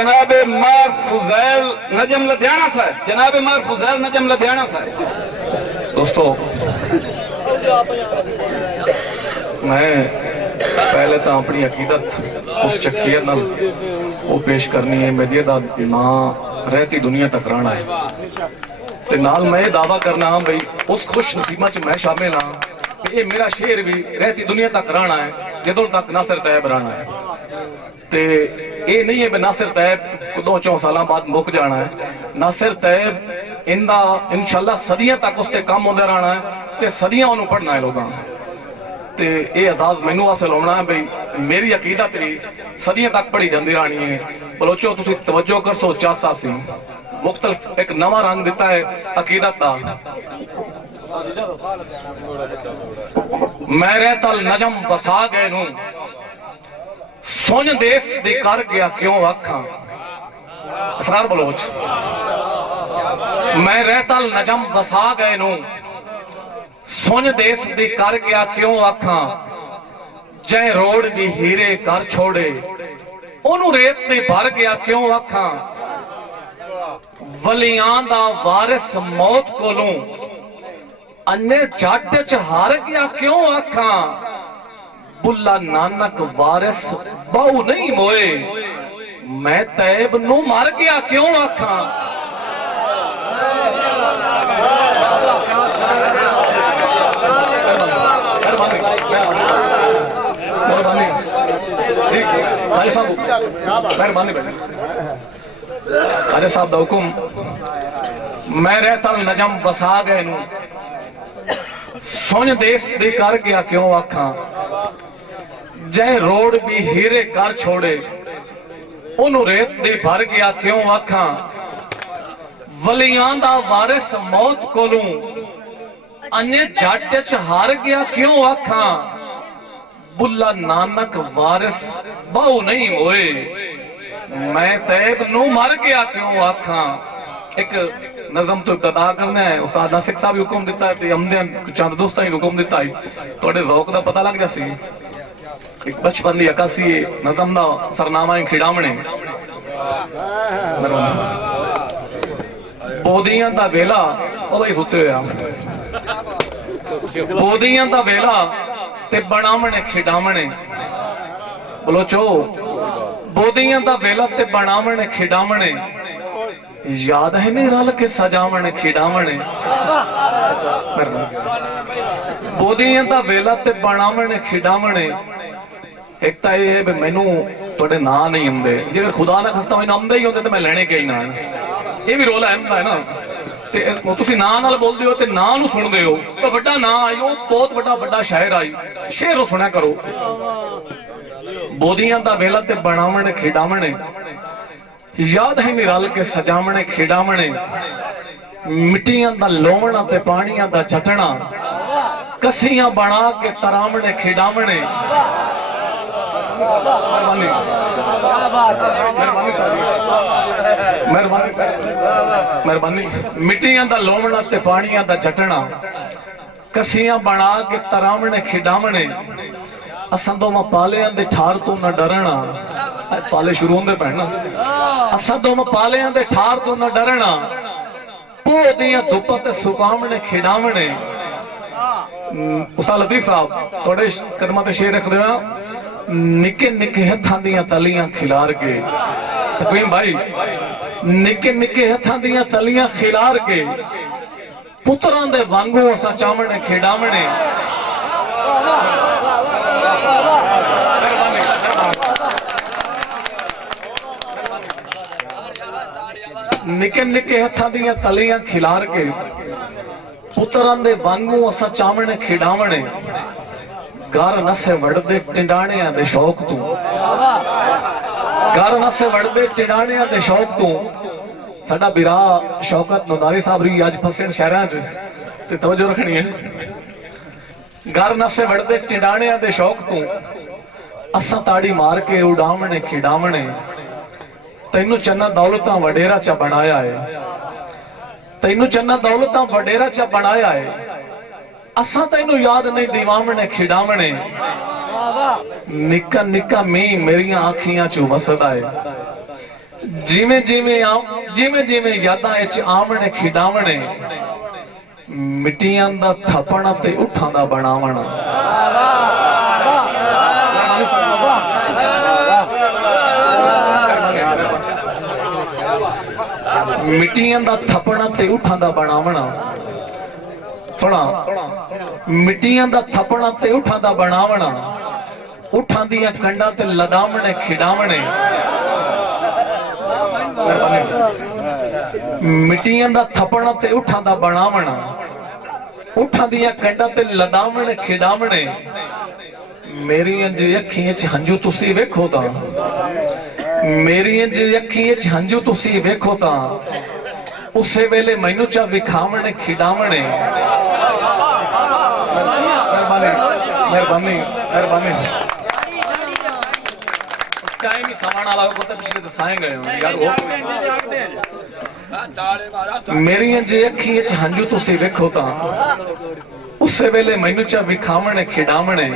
जनाब मार फुजैल नजम लुधियाना साहब, जनाब मार फुजैल नजम लुधियाना साहब। दोस्तों, मैं पहले तो अपनी अकीदत उस शख्सियत नाल वो पेश करनी है मेरी दा ना रहती दुनिया तक रहना है ते नाल मैं दावा करना भाई उस खुश नसीबा च मैं शामिल हाँ कि ये मेरा शेर भी रहती दुनिया तक रहना है जदों तक नासिर तैयब रहना है। ते ये नहीं है नासिर तैयब 2-4 साल बाद मुक जाना है। नासिर तैयब इंदा इंशाअल्लाह सदियां तक उसते काम होंदे रहना है ते सदियां उन्होंने पढ़ना है लोगों ते ये एहसास मैनू हासिल होना है भाई मेरी अकीदत भी सदियां तक पढ़ी जाती रहनी है। बलोचो तुसी तवज्जो कर सो चासा सी मुख्तलिफ एक नवा रंग दिता है अकीदत का। मेरे तल नजम बसा गए नू सुन देश दी कर गया क्यों आखा असरार बलोच। मैं रहतल नजम बसा गए नू सुन देश दी कर गया क्यों आखा जै रोड भी हीरे कर छोड़े ओनू रेत दे भर गया क्यों आखा वलियां दा वारिस मौत कोलों अन्ने जट च हार गया क्यों आखा बुल्ला नानक वारिस बहु नहीं मोए मैं तैब नू मर गया क्यों आखा। अरे साहब दा हुकुम मैं रहतल नजम बसा गए नू सुन देश दे कर गया क्यों आखा जै रोड भी हीरे कर छोड़े ओनू रेत दे भर गया क्यों आखा वलियां दा वारिस मौत कोलों अन्ने जट च हार गया क्यों आखा बुल्ला नानक वारिस बहु नहीं मोए मैं तैब नू मर गया क्यों आखा। एक नज़म तो इब्तदा करना है उस्ताद नासिक साहब हुक्म दिता है ते हमदे चंद दोस्तां ही हुक्म दिता है थोड़े ज़ौक दा पता लग जासी। एक बचपन दी अकासी नज़म दा सरनामा है खिड़ावणे बोदियां दा वेला ओ भाई सुते होया बोदियां दा वेला ते बनावणे खिड़ावणे बलोचो बोदियां दा वेला ते बनावणे खिड़ावणे याद है नहीं रल के सजावणे खिड़ावणे बोदियां दा वेला ते बनावणे खिड़ावणे। एक तो यह है मैनू थोड़े ना नहीं आंदे जेकर खुदा ना खस्ता मैनू आंदे ही होंदे तो मैं लेने कई ना ये भी रोला है ना ते तुसी ना नाल बोलदे हो ते ना नू सुनदे हो तो वड्डा ना आई वो बहुत वड्डा शायर आई शेर सुना करो। बोदियां दा वेला ते बनावणे खिड़ावणे याद है नहीं रल के सजावणे खिड़ावणे मिट्टियां दा लोवणा ते पानियां दा चटना कसियां बना के तरावणे खिड़ावणे। मेहरबानी मिट्टियां दा लोवणा ते पानियां दा चटना कसियां बना के तरावणे खिड़ावणे असां दोवां पालियां दे ठार तो न डरना पाले शुरू होंदे पैण असां दोवां पालियां दे ठार तो न डरना पो दियां धुप्पां ते सुकावणे खिड़ावणे। उस्ताद लतीफ साहब थोड़े कदमां ते शेर रखदे हो निके निके हथां दियां तलियां खिलार के तकवीम भाई निके निके हथां दियां तलियां खिलार के पुत्रां दे वांगू असां चावणे खिड़ावणे। निके निके हथां दियां तलियां खिलार के पुत्रां दे वांगू असां चावणे खिड़ावणे घर नसे वड़दे टिंडाणियां दे शौक तू घर नसे वड़दे टिंडाणियां दे शौक तू साडा बिरा शौकत नंदारी साहब री अज फसण शहरां च ते तवज्जो रखनी है। घर नसे वड़दे टिंडाणियां दे शौक तू असां ताड़ी मार के उड़ावणे खिड़ावणे तैनू चन्ना दौलतां वडेरा चा बनाया है तैनू चन्ना दौलतां वडेरा चा बनाया है असा तेनू याद नहीं दीवावणे खिड़ावणे निक्का निक्का मी मेरिया आखियां चू वसदा है ਜਿਵੇਂ ਜਿਵੇਂ ਯਾਦਾਂ ਵਿੱਚ ਆਵਣੇ ਖਿਡਾਵਣੇ ਮਿੱਟੀਆਂ ਦਾ ਥੱਪਣ ਤੇ ਉਠਾਂ ਦਾ ਬਣਾਵਣ ਮਿੱਟੀਆਂ ਦਾ ਥੱਪਣ ਤੇ ਉਠਾਂ ਦਾ ਬਣਾਵਣ ਸੁਣਾ ਮਿੱਟੀਆਂ ਦਾ ਥੱਪਣ ਤੇ ਉਠਾਂ ਦਾ ਬਣਾਵਣ ਉਠਾਂ ਦੀਆਂ ਕੰਡਾਂ ਤੇ ਲਦਾਵਣੇ ਖਿਡਾਵਣੇ ਮਿੱਟੀਆਂ ਦਾ ਥੱਪਣ ਤੇ ਉਠਾਂ ਦਾ ਬਣਾਵਣ ਉਠਾਂ ਦੀਆਂ ਕੰਡਾਂ ਤੇ ਲਦਾਵਣੇ ਖਿਡਾਵਣੇ ਮੇਰੀ ਇੰਜ ਅੱਖੀਆਂ 'ਚ ਹੰਝੂ ਤੁਸੀਂ ਵੇਖੋ ਤਾਂ ਮੇਰੀ ਇੰਜ ਅੱਖੀਆਂ 'ਚ ਹੰਝੂ ਤੁਸੀਂ ਵੇਖੋ ਤਾਂ ਉਸੇ ਵੇਲੇ ਮੈਨੂੰ ਚਾ ਵਿਖਾਵਣੇ ਖਿਡਾਵਣੇ ਮਿਹਰਬਾਨੀ टाइम ही समान वाला को तो पिछले दसाए गए हो यार वो मेरी जे अखी च हंजू तुसी वेखो ता उसे वेले मैनू चा विखावणे खिडावणे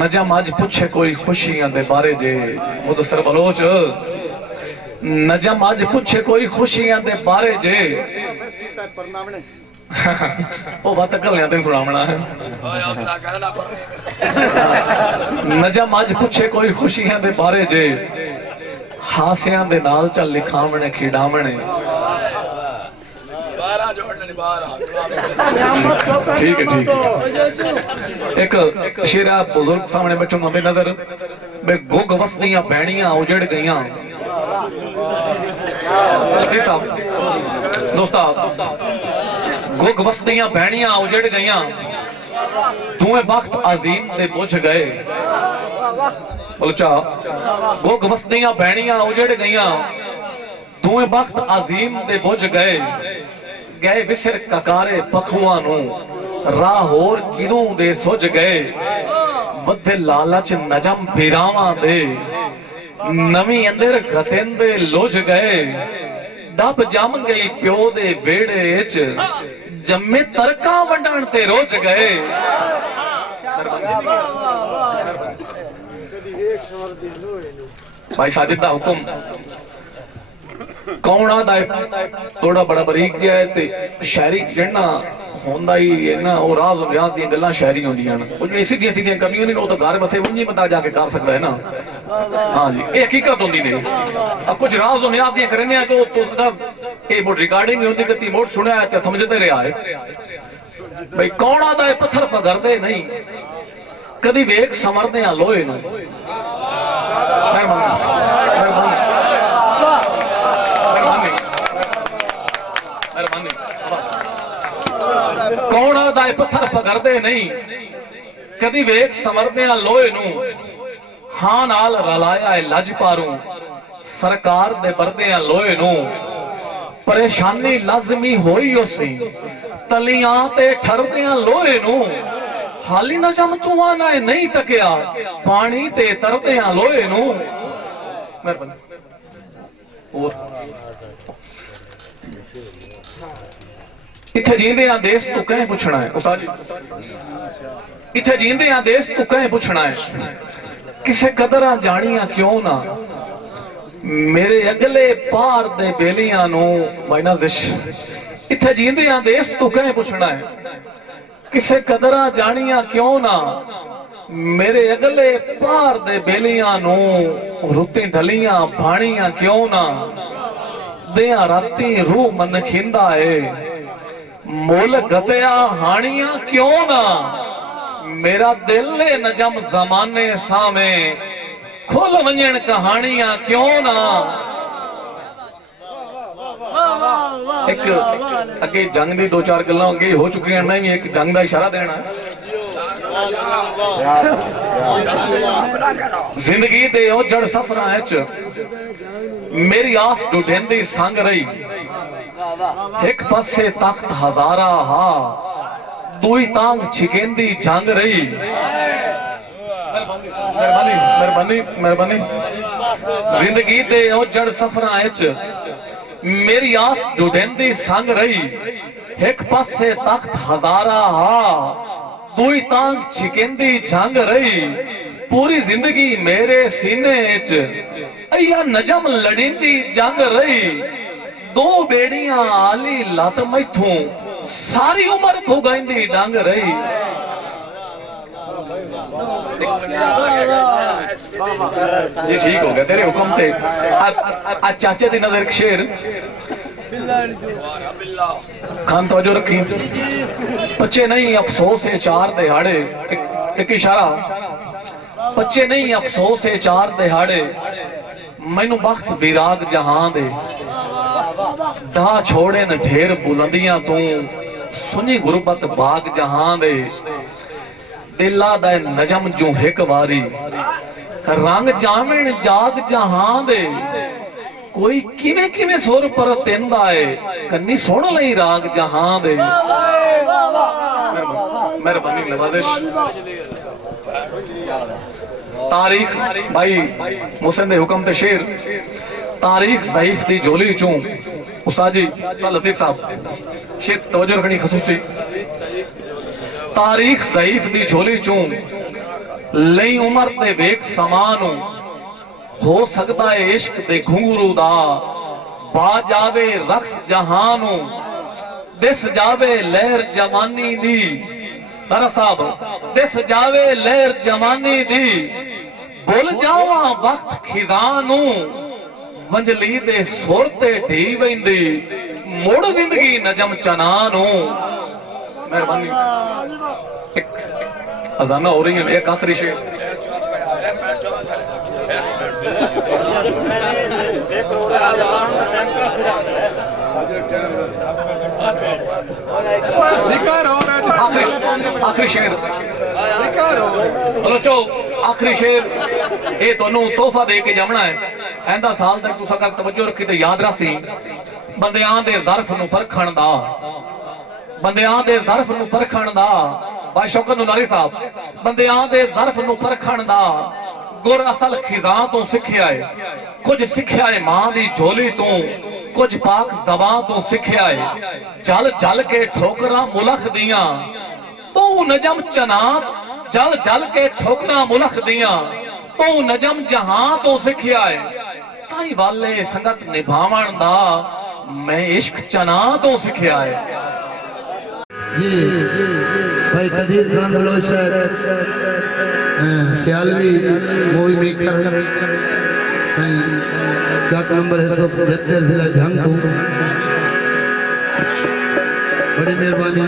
नजम अज पुछे कोई खुशियां दे बारे जे मुदस्सर बलोच नजम अज पुछे कोई खुशियां दे बारे जे ਉਹ ਬਾਤ ਕੱਲਿਆਂ ਤੇ ਸੁਣਾਉਣਾ ਹੈ ਨਜਮ ਅੱਜ ਪੁੱਛੇ ਕੋਈ ਖੁਸ਼ੀਆਂ ਦੇ ਬਾਰੇ ਜੇ ਹਾਸਿਆਂ ਦੇ ਨਾਲ ਚੱਲ ਲਿਖਾਵਣੇ ਖਿਡਾਵਣੇ ठीक है एक शेरा बुजुर्ग सामने बच्चों नबी नजर बे गुग वसदियां भैणियां उजड़ गईयां दोस्ता गुग वसदियां भैणियां उजड़ गईयां दुए वक्त अजीम दे बुझ गए बोलचा गुग वसदियां भैणियां उजड़ गईयां दुए वक्त अजीम दे बुझ गए गए विसर ककारे पखुआ नू राह होर किदों दे सुझ गए वधे लालच नजम पीरावां दे नवी अंदर गतेंदे लुझ गए डब जम गई प्यो दे वेड़े च जम्मे तरका वंडण ते रोज गए भाई साजिद दा हुक्म कौन आदा थोड़ा बड़ा बरीक जिहा है ते शायरी जड़ना होंदा ही है ना वो राज व्यास दी गल्लां शायरी होंदियां न ओ जेड़ी सीधी सीधी कमियां नहीं वो तो घर बसे उंजी बंदा जाके कर सकदा है ना हां जी ये हकीकत होंदी ने अब कुछ राज व्यास दी करने तो अगर ये मोड रिकॉर्डिंग होंदी कती मोड सुनया है ते समझदे रहा है भाई कौन आदा है पत्थर पगरदे नहीं कदी वेख समरदे आ लोहे नु कौन आदा पत्थर पगरदे नहीं कदी वेख समरदे लोहे नू हां नाल रलाया है लज पारू सरकार दे बरदे लोहे नू परेशानी लाजमी होई उसी तलियां ते ठरदे लोहे नू हाली ना जम तू आना है नहीं तकिया पानी ते तरदे लोहे नू और इथे जींदे आ देश तू कह पूछना है उस्ताद जी इथे जींदे आ देश तू कह पूछना है किसे कदरा जानिया क्यों ना मेरे अगले पार दे बेलियां नु माइना दिश इथे जींदे आ देश तू कह पूछना है किसे कदरा जानिया क्यों ना मेरे अगले पार दे बेलियां नु रुते ढलियां भाणियां क्यों ना दिया राती रूह मन खिंदा है मोल गतया हानियां क्यों ना मेरा दिल नजम जमाने सामे खुल वंजन कहानियां क्यों ना एक अगे जंग दी दो चार गल्लां अगे हो चुकी मैं भी एक जंग का इशारा देना जिंदगी दे ओजड़ सफरां च मेरी आस डुढेंदी संग रही एक पासे तख्त हजारा हा दुई तांग छिकेंदी जंग रही मेहरबानी जिंदगी दे ओजड़ सफरां च मेरी आस डुढेंदी संग रही एक पासे तख्त हजारा हा दुई तांग छिकेंदी जंग रही पूरी जिंदगी मेरे सीने च अया नजम लड़ींदी जंग रही दो बेड़ियां आली लत मैथू सारी उम्र भुगाईंदी डंग रही। ये ठीक हो गया तेरे हुक्म थे। आज चाचे दी नजर शेर खान तवज्जो रखी। बच्चे नहीं अफसोस है चार दिहाड़े एक इशारा बच्चे नहीं अफसोस है चार दिहाड़े मैनू बख्त विराग जहां दे ढा छोड़े न ढेर बुलंदियां तू सुनी गुरबत बाग जहां दे दिला दा नजम जू हिक वारी रंग जामिन जाग जहां दे कोई किवें किवें सुर पर तेंदा है कन्नी सुन लई राग जहां दे। मेहरबानी नवाजिश। तारीख भाई मुहसिन दे हुक्म ते शेर तारीख ज़ईफ दी झोली चूं उस्ताद जी लतीफ साहब शेर तवज्जो रखनी खसूसी। तारीख ज़ईफ दी झोली चूं लई उमर दे वेख समानू हो सकता है इश्क दे घुंघरू दा बा जावे रक्स जहानू दिस जावे लहर जवानी दी दारा साहब दिस जावे लहर जवानी दी भुल जावा वक्त खिजानू वंजली दे सुर ते ढी वेंदी मुड़ जिंदगी नजम चनानू। मेहरबानी। एक अजाना हो रही है एक आखिरी शेर आखिरी शेर चलो आखिरी शेर ये तुहानू तोहफा दे के जाना है। ऐंदा साल तक तुस अगर तवज्जो रखी तो याद रखी बंदियां दे ज़र्फ नू परखण दा बंदियां दे ज़र्फ नू परखण दा भाई शौकत नुनारी साहब बंदियां दे ज़र्फ नू परखण दा गुर असल खिजा तो सिखिया है कुछ सिखिया है मां दी झोली तो कुछ पाक ज़बां तो सिखिया है जल जल के ठोकरा मुलख दियां तो नजम चनात जल जल के ठोकरा मुलख दियां तो नजम जहां तो सिखिया है ताई वाले संगत निभावण दा मैं इश्क चना तो सिखिया है। ये भाई कदीर खान बलोच सियालवी मूवी मेकर सही चाक नंबर है 175 जिला जंग तो बड़ी मेहरबानी।